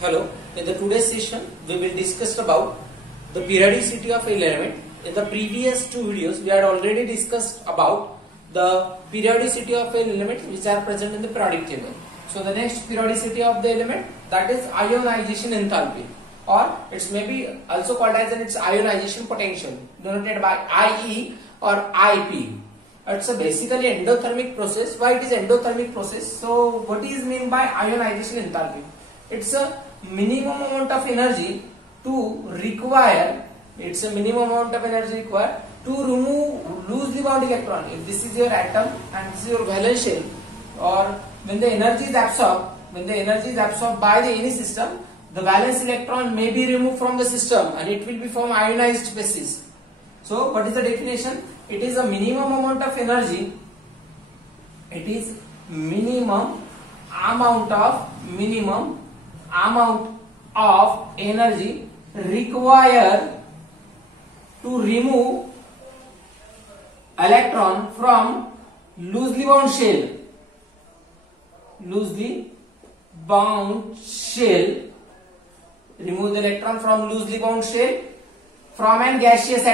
Hello, in the today's session we will discuss about the periodicity of an element. In the previous two videos we had already discussed about the periodicity of an element which are present in the periodic table. So the next periodicity of the element, that is ionization enthalpy, or it's maybe also called as its ionization potential, denoted by IE or IP. It's a basically endothermic process. Why it is endothermic process? So what is meant by ionization enthalpy? It's a minimum amount of energy to require. It's a minimum amount of energy required to remove loosely bound electron. If this is your atom and this is your valence shell, or when the energy is absorbed, by the any system, the valence electron may be removed from the system and it will be from ionized species. So what is the definition? It is a minimum amount of energy. It is minimum amount of energy required to remove electron from loosely bound shell. Remove the electron from loosely bound shell from an gaseous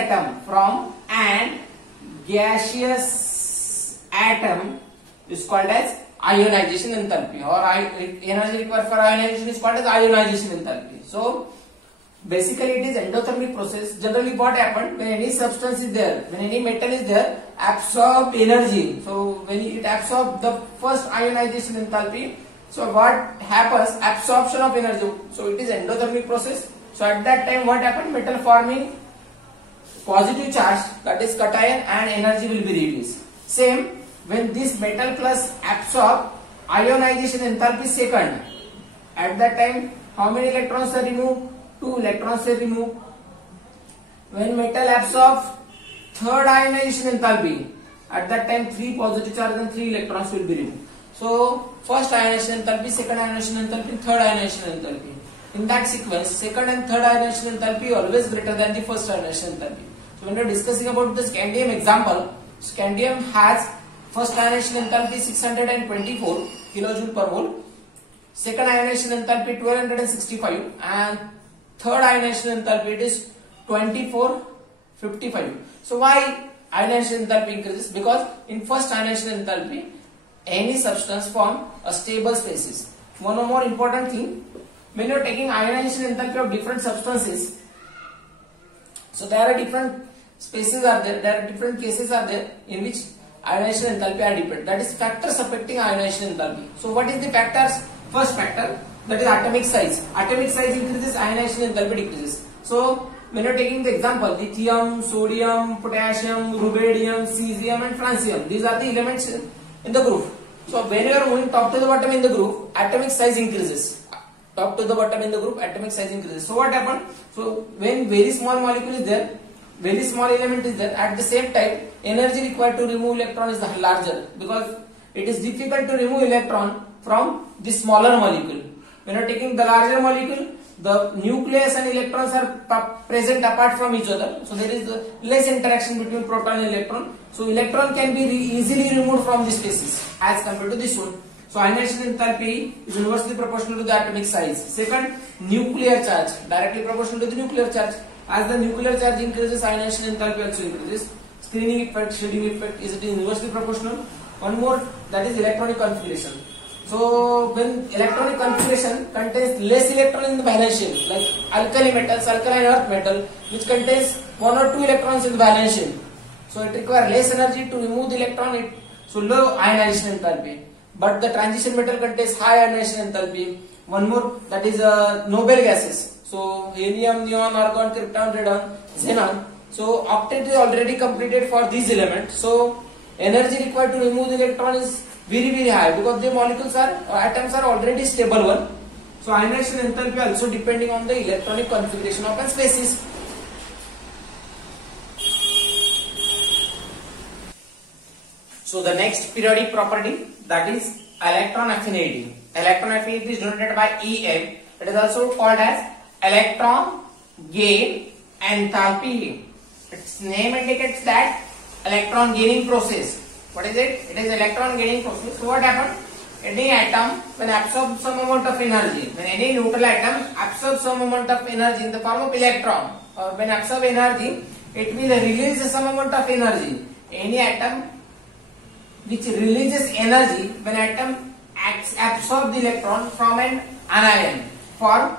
atom. Is called as ionization enthalpy, or energy required for ionization is called as ionization enthalpy. So basically it is endothermic process. Generally what happened, when any substance is there, when any metal is there, absorb energy. So when it absorbs the first ionization enthalpy, so what happens? Absorption of energy. So it is endothermic process. So at that time what happened? Metal forming positive charge, that is cation, and energy will be released. Same, when this metal plus absorb, ionization enthalpy second. At that time how many electrons are removed? 2 electrons are removed. When metal absorbs, third ionization enthalpy. At that time 3 positive charge and 3 electrons will be removed. So first ionization enthalpy, second ionization enthalpy, third ionization enthalpy. In that sequence, second and third ionization enthalpy always greater than the first ionization enthalpy. So when we are discussing about the scandium example, scandium has first ionization enthalpy 624 kilojoule per mole, second ionization enthalpy 1265, and third ionization enthalpy it is 2455. So why ionization enthalpy increases? Because in first ionization enthalpy, any substance form a stable species. One more important thing, when you are taking ionization enthalpy of different substances, so there are different species are there are different cases are there in which ionization enthalpy are dependent. That is factors affecting ionization enthalpy. So what is the factors? First factor, that is atomic size. Atomic size increases, ionization enthalpy decreases. So when you are taking the example, lithium, sodium, potassium, rubidium, cesium and francium, these are the elements in the group. So when you are moving top to the bottom in the group, atomic size increases. Top to the bottom in the group, atomic size increases. So what happened? So when very small molecule is there, very small element is there, at the same time energy required to remove electron is larger, because it is difficult to remove electron from the smaller molecule. When you are taking the larger molecule, the nucleus and electrons are present apart from each other, so there is less interaction between proton and electron. So electron can be easily removed from this species as compared to this one. So ionization enthalpy is inversely proportional to the atomic size. Second, nuclear charge, directly proportional to the nuclear charge. As the nuclear charge increases, ionization enthalpy also increases. Screening effect, shading effect, is it inversely proportional? One more, that is electronic configuration. So when electronic configuration contains less electron in the valence shell, like alkali metals, alkaline earth metal, which contains 1 or 2 electrons in the valence shell, so it requires less energy to remove the electron, so low ionization enthalpy. But the transition metal contains high ionization enthalpy. One more, that is noble gases. So helium, neon, argon, krypton, radon, xenon. So octet is already completed for these elements. So energy required to remove the electron is very high, because the molecules are atoms are already stable one. So ionization enthalpy also depending on the electronic configuration of a species. So the next periodic property, that is electron affinity. Electron affinity is denoted by EM. It is also called as electron gain enthalpy. Its name indicates that electron gaining process. What is it? It is electron gaining process. So what happened? any atom when absorbs some amount of energy, when any neutral atom absorbs some amount of energy in the form of electron, or when absorb energy, it will release some amount of energy. Any atom which releases energy when atom absorbs the electron from an anion form,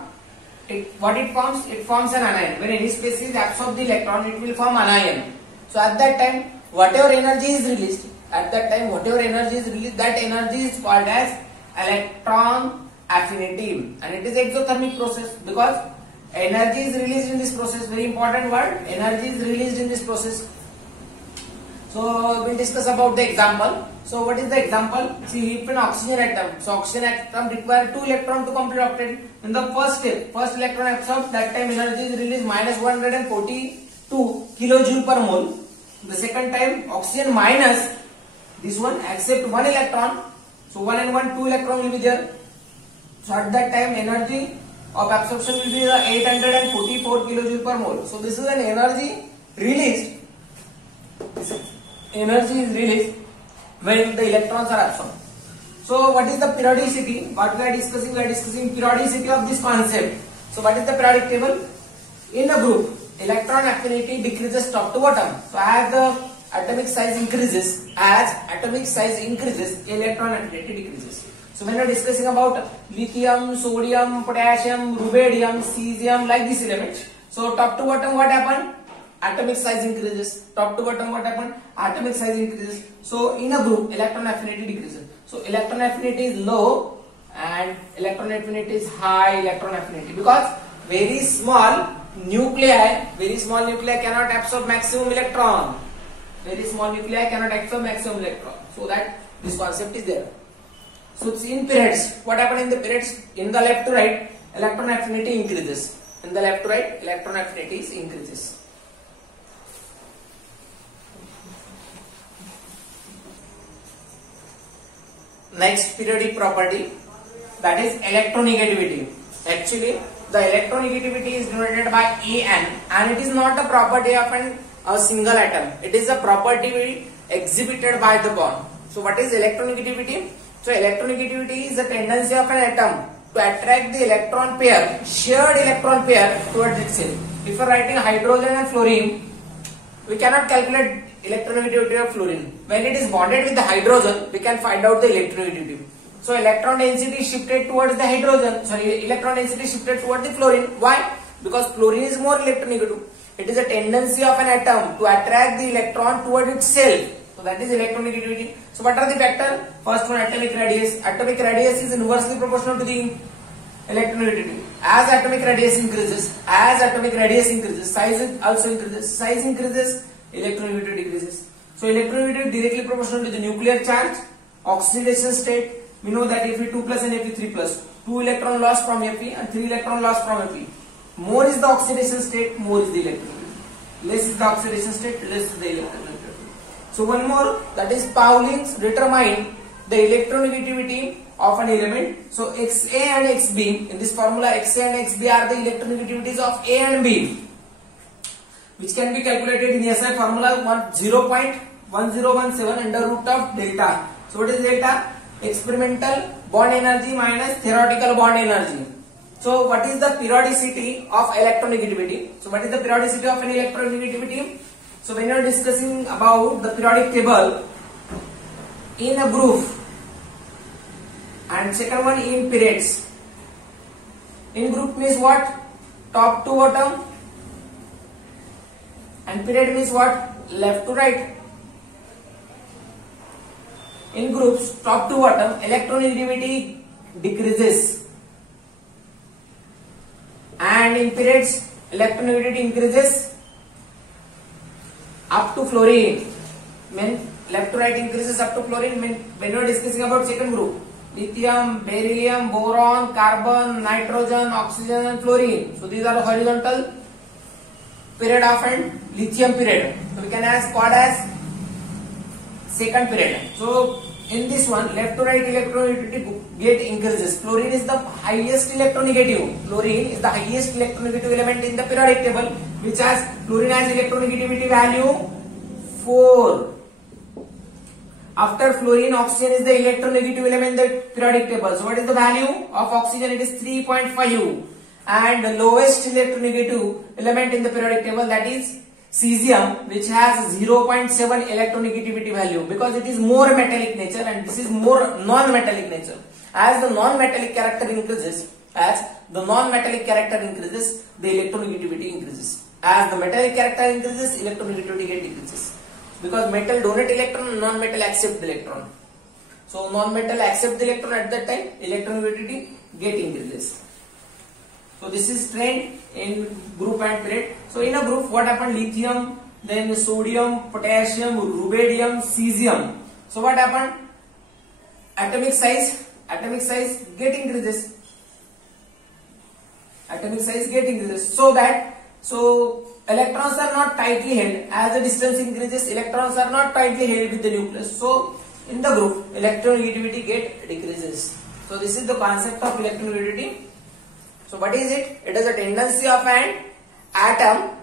what it forms? It forms an anion. When any species absorbs the electron, it will form anion. So at that time, whatever energy is released, that energy is called as electron affinity, and it is exothermic process, because energy is released in this process. Very important word, energy is released in this process. So we'll discuss about the example. So what is the example? See, if an oxygen atom, so oxygen atom require 2 electrons to complete octet. In the first step, first electron absorbed, that time energy is released minus 142 kilojoule per mole. The second time, oxygen minus this one accept 1 electron. So 1 and 1, 2 electron will be there. So at that time, energy of absorption will be 844 kilojoule per mole. So this is an energy released. Energy is released when the electrons are absorbed. So what is the periodicity? What we are discussing periodicity of this concept. So what is the periodic table? In a group, electron affinity decreases top to bottom. So as the atomic size increases, electron affinity decreases. So when we are discussing about lithium, sodium, potassium, rubidium, cesium, like these elements, so top to bottom what happened? Atomic size increases. Top to bottom what happened? Atomic size increases. So in a group, electron affinity decreases. So electron affinity is low and electron affinity is high electron affinity, because very small nuclei cannot absorb maximum electron. So that this concept is there. So in periods, what happened in the periods? In the left to right, electron affinity increases. In the left to right, electron affinity increases. Next periodic property, that is electronegativity. Actually, the electronegativity is denoted by En, and it is not a property of a single atom. It is a property exhibited by the bond. So what is electronegativity? So electronegativity is the tendency of an atom to attract the electron pair, shared electron pair, towards itself. If you are writing hydrogen and fluorine, we cannot calculate electronegativity of fluorine. When it is bonded with the hydrogen, we can find out the electronegativity. So electron density shifted towards the hydrogen. Electron density shifted towards the fluorine. Why? Because fluorine is more electronegative. It is a tendency of an atom to attract the electron towards itself. So that is electronegativity. So what are the factors? First one, atomic radius. Atomic radius is inversely proportional to the electronegativity. As atomic radius increases, size also increases. Size increases, electronegativity decreases. So electronegativity directly proportional to the nuclear charge, oxidation state. We know that Fe2 plus and Fe3 plus, 2 electron lost from Fe and 3 electron lost from Fe. More is the oxidation state, more is the electronegativity. Less is the oxidation state, less is the electronegativity. So one more, that is Pauling's determine the electronegativity of an element. So Xa and Xb, in this formula Xa and Xb are the electronegativities of A and B, which can be calculated in SI formula 0.1017 under root of delta. So what is delta? Experimental bond energy minus theoretical bond energy. So what is the periodicity of electronegativity? So what is the periodicity of an electronegativity? So when you are discussing about the periodic table, in a group, and second one in periods. In group means what? Top to bottom, and period means what? Left to right. In groups, top to bottom, electronegativity decreases, and in periods, electronegativity increases up to fluorine. When left to right increases up to fluorine, when we are discussing about second group, lithium, beryllium, boron, carbon, nitrogen, oxygen and fluorine. So these are the horizontal period of an lithium period. So we can call as second period. So in this one, left to right electronegativity get increases. Fluorine is the highest electronegative. Fluorine is the highest electronegative element in the periodic table, which has fluorine has electronegativity value 4. After fluorine, oxygen is the electronegative element in the periodic table. So what is the value of oxygen? It is 3.5. And the lowest electronegative element in the periodic table, that is cesium, which has 0.7 electronegativity value, because it is more metallic nature and this is more non-metallic nature. As the non-metallic character increases, the electronegativity increases. As the metallic character increases, electronegativity decreases. Because metal donate electron, non-metal accept the electron. So non-metal accept the electron, at that time electronegativity get increases. So this is trend in group and period. So in a group, what happened? Lithium, then sodium, potassium, rubidium, cesium. So what happened? Atomic size get increases. So electrons are not tightly held. As the distance increases, electrons are not tightly held with the nucleus. So in the group, electronegativity get decreases. So this is the concept of electronegativity. So what is it? It is a tendency of an atom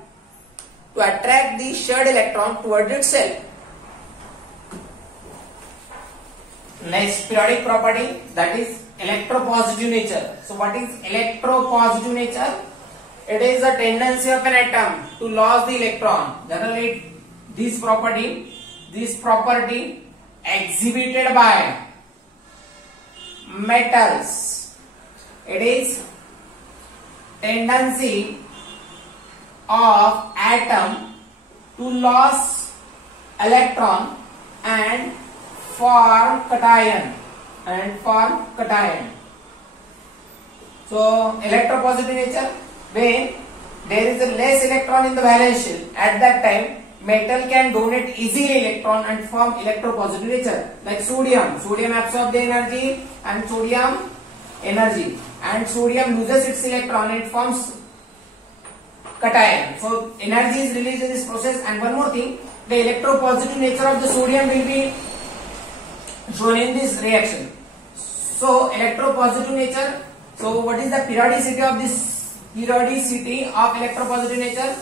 to attract the shared electron towards itself. Next periodic property, that is electropositive nature. So what is electropositive nature? It is a tendency of an atom to lose the electron. Generally, this property exhibited by metals. It is tendency of atom to lose electron and form cation. So electropositive nature, when there is a less electron in the valence shell, at that time metal can donate easily electron and form electropositive nature. Like sodium absorbs the energy and sodium loses its electron and it forms cation. So energy is released in this process. And one more thing, the electropositive nature of the sodium will be shown in this reaction. So electropositive nature. So what is the periodicity of this? Periodicity of electropositive nature,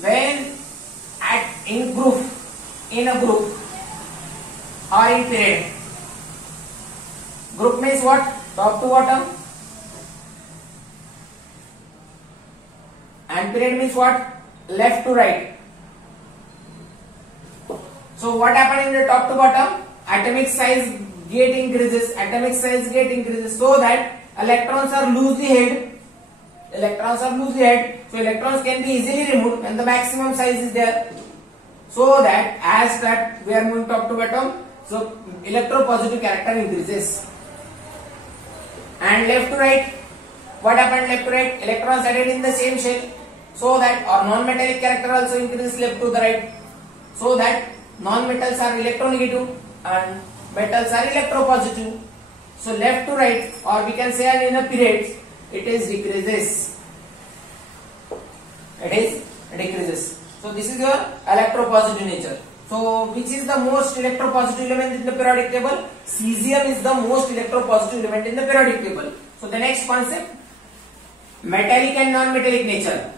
when in a group or in period. Group means what? Top to bottom. And period means what? Left to right. So what happened in the top to bottom? Atomic size get increases, so that electrons are loosely held. So electrons can be easily removed when the maximum size is there. So that as that we are moving top to bottom, so electropositive character increases. And left to right, what happened left to right? Electrons added in the same shell, so that our non-metallic character also increases left to the right, so that non-metals are electronegative and metals are electropositive. So left to right, or we can say in a period, it decreases. So this is your electropositive nature. So which is the most electropositive element in the periodic table? Cesium is the most electropositive element in the periodic table. So the next concept, metallic and non-metallic nature.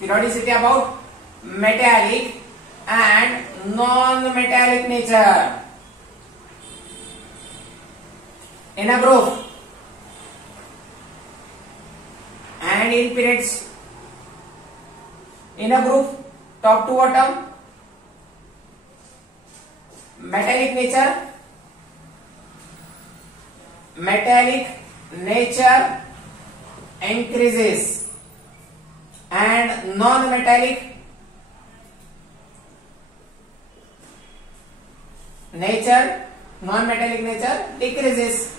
Periodicity about metallic and non-metallic nature. In a group and in periods. In a group, top to bottom, metallic nature increases and non-metallic nature decreases.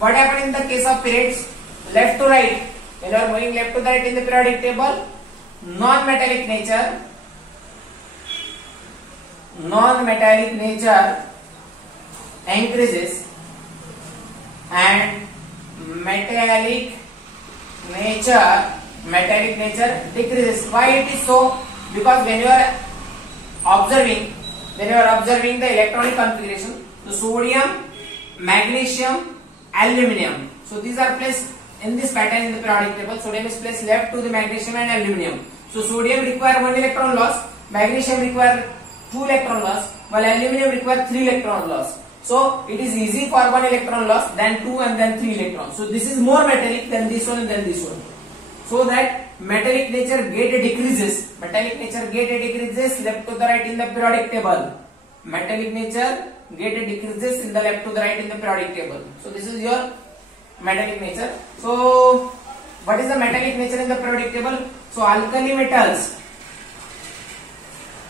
What happened in the case of periods? Left to right. When you are moving left to right in the periodic table, non-metallic nature increases and metallic nature decreases. Why it is so? Because when you are observing the electronic configuration, the sodium, magnesium, aluminium. So these are placed in this pattern in the periodic table. Sodium is placed left to the magnesium and aluminium. So sodium require 1 electron loss, magnesium require 2 electron loss, while aluminum requires 3 electron loss. So it is easy for 1 electron loss than 2 and then 3 electrons. So this is more metallic than this one and then this one. So that metallic nature get decreases. Metallic nature get decreases left to the right in the periodic table. Metallic nature get decreases in the left to the right in the periodic table. So this is your metallic nature. So what is the metallic nature in the periodic table? So alkali metals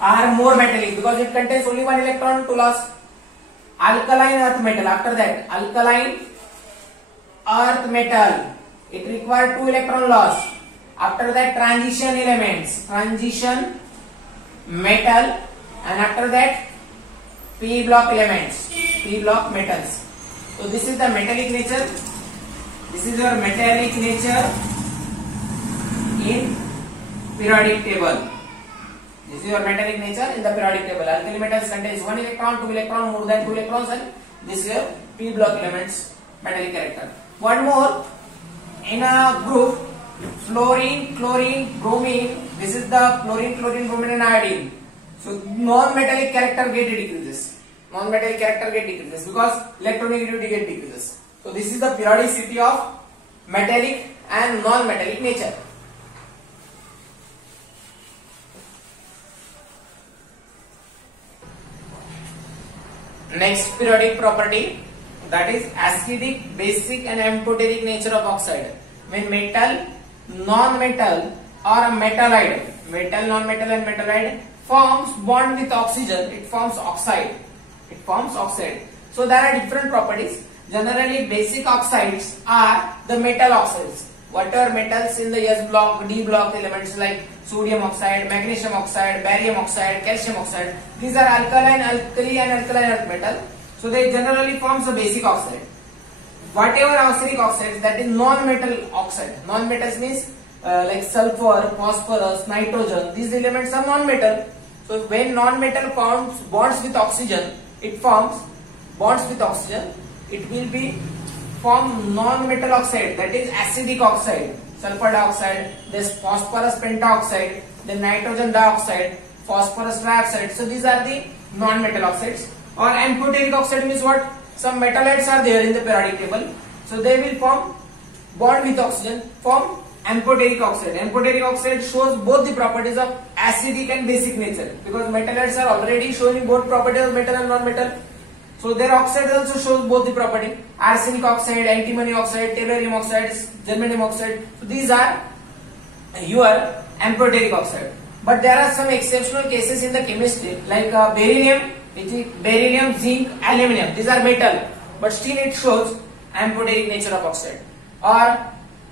are more metallic because it contains only 1 electron to loss. Alkaline earth metal, after that alkaline earth metal, it requires 2 electron loss. After that transition elements, transition metal, and after that p block elements, p block metals. So this is the metallic nature. This is your metallic nature in periodic table. This is your metallic nature in the periodic table. Alkali metals contains 1 electron, 2 electron, more than 2 electrons, and this is your p block elements metallic character. One more, in a group fluorine, chlorine, bromine. This is the fluorine, chlorine, bromine, and iodine. So non-metallic character get decreases. Non-metallic character get decreases because electronegativity get decreases. So this is the periodicity of metallic and non-metallic nature. Next periodic property, that is acidic, basic, and amphoteric nature of oxide. When metal, non-metal, or a metallide, metal, non-metal, and metallide forms bond with oxygen, it forms oxide. It forms oxide. So there are different properties. Generally, basic oxides are the metal oxides. What are metals in the S block, D block elements like sodium oxide, magnesium oxide, barium oxide, calcium oxide. These are alkaline, alkali, and alkaline earth metal. So they generally forms a basic oxide. Whatever acidic oxides, that is non-metal oxide. Non-metals means like sulfur, phosphorus, nitrogen. These elements are non-metal. So when non-metal forms bonds with oxygen, it forms bonds with oxygen. It will be form non-metal oxide, that is acidic oxide. Sulfur dioxide, this phosphorus pentaoxide, then nitrogen dioxide, phosphorus trioxide. So these are the non-metal oxides. Or amphoteric oxide means what? Some metallites are there in the periodic table. So they will form bond with oxygen, form amphoteric oxide. Amphoteric oxide shows both the properties of acidic and basic nature because metallites are already showing both properties of metal and non-metal. So their oxide also shows both the property. Arsenic oxide, antimony oxide, tellurium oxide, germanium oxide. So these are your amphoteric oxide. But there are some exceptional cases in the chemistry like beryllium, which is beryllium, zinc, aluminum. These are metal, but still it shows amphoteric nature of oxide. Or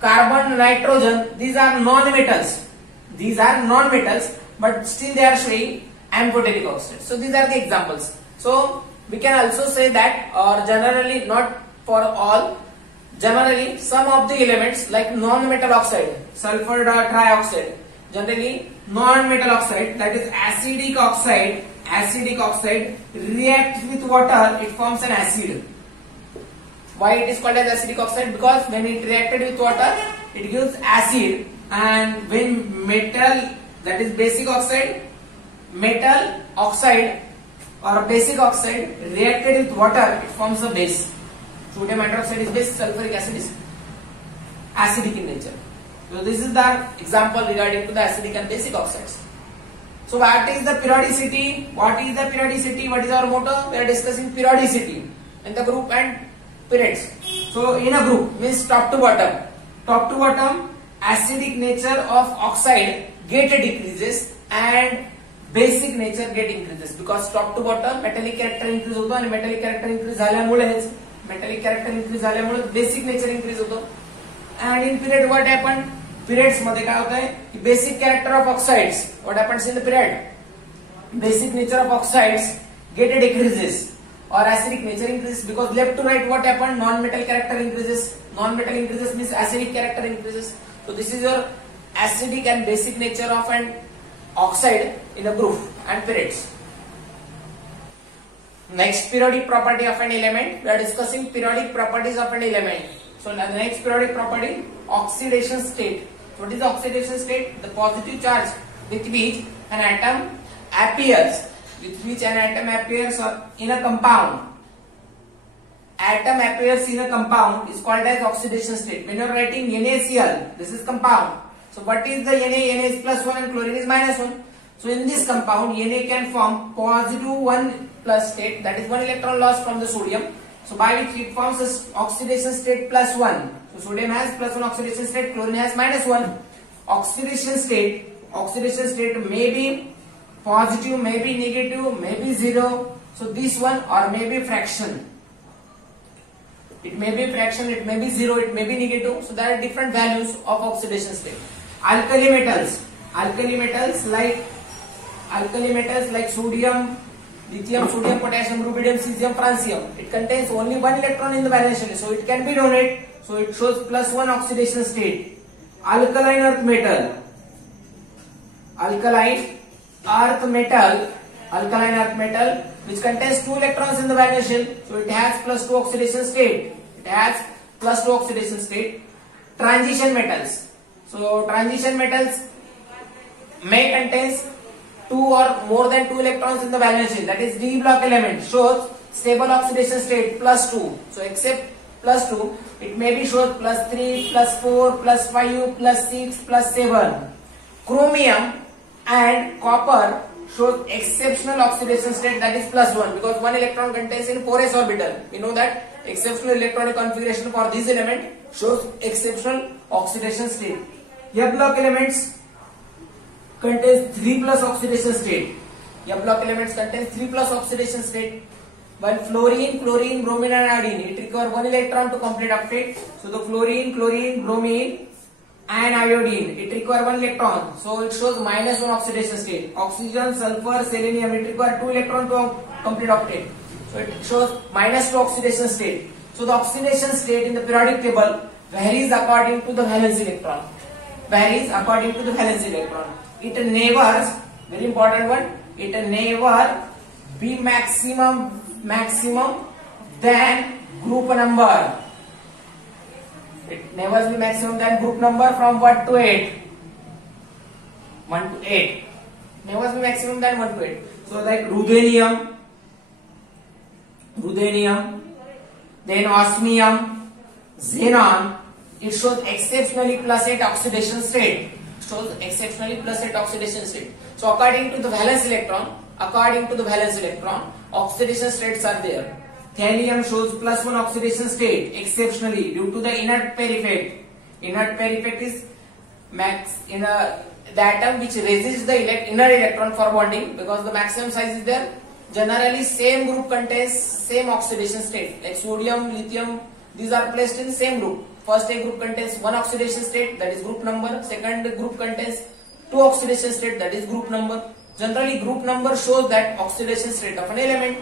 carbon, nitrogen. These are non-metals. These are non-metals, but still they are showing amphoteric oxide. So these are the examples. So we can also say that, or generally not for all, generally some of the elements like non-metal oxide, sulfur trioxide, generally non-metal oxide, that is acidic oxide, reacts with water, it forms an acid. Why it is called as acidic oxide? Because when it reacted with water, it gives acid, and when metal, that is basic oxide, metal oxide or basic oxide reacted with water, it forms a base. Sodium hydroxide is base, sulfuric acid is acidic in nature. So this is the example regarding to the acidic and basic oxides. So what is the periodicity? What is the periodicity? What is our motto? We are discussing periodicity in the group and periods. So in a group means top to bottom. Top to bottom, acidic nature of oxide get decreases and basic nature get increases because top to bottom metallic character increase होतो आणि metallic character increase झाल्यामुळेच metallic character increase झाल्यामुळे basic nature increase होतो. And in period what happened? Periods मध्ये काय होतंय? Basic character of oxides. What happens in the period? Basic nature of oxides get decreases or acidic nature increases because left to right what happened? Non-metal character increases. Non-metal increases means acidic character increases. So this is your acidic and basic nature of an oxide in a group and periods. Next periodic property of an element. We are discussing periodic properties of an element. So the next periodic property, oxidation state. What is the oxidation state? The positive charge with which an atom appears with which an atom appears in a compound. Atom appears in a compound is called as oxidation state. When you are writing NaCl, this is compound. So what is the Na? Na is +1 and chlorine is -1. So in this compound, Na can form positive 1 plus state, that is 1 electron lost from the sodium. So by which it forms an oxidation state +1. So sodium has +1 oxidation state, chlorine has -1. Oxidation state may be positive, may be negative, may be 0. So this one, or may be fraction. It may be fraction, it may be 0, it may be negative. So there are different values of oxidation state. Alkali metals like sodium, lithium, sodium, potassium, rubidium, cesium, francium. It contains only 1 electron in the valence shell, so it can be donated. So it shows +1 oxidation state. Alkaline earth metal, which contains 2 electrons in the valence shell, so it has +2 oxidation state. Transition metals. So transition metals may contains 2 or more than 2 electrons in the valence shell, that is D block element, shows stable oxidation state +2. So except +2, it may be shows +3, +4, +5, +6, +7. Chromium and copper shows exceptional oxidation state, that is +1, because 1 electron contains in 4s orbital. We know that exceptional electronic configuration for this element shows exceptional oxidation state. F block elements contains 3+ oxidation state. While fluorine, chlorine, bromine and iodine, it requires 1 electron to complete octet. So the fluorine, bromine and iodine, it requires 1 electron. So it shows -1 oxidation state. Oxygen, sulfur, selenium, it requires 2 electron to complete octet. So it shows -2 oxidation state. So the oxidation state in the periodic table varies according to the valence electron. It never, very important one, it never be maximum than group number. It never be maximum than group number from 1 to 8. 1 to 8. Never be maximum than 1 to 8. So like ruthenium, then osmium, xenon, it shows exceptionally +8 oxidation state. So according to the valence electron, oxidation states are there. Thallium shows +1 oxidation state exceptionally due to the inert pair effect. Inert pair effect is the atom which resists the inner electron for bonding, because the maximum size is there. Generally same group contains same oxidation state, like sodium, lithium, these are placed in the same group. First A group contains 1 oxidation state, that is group number. Second group contains 2 oxidation state, that is group number. Generally group number shows that oxidation state of an element.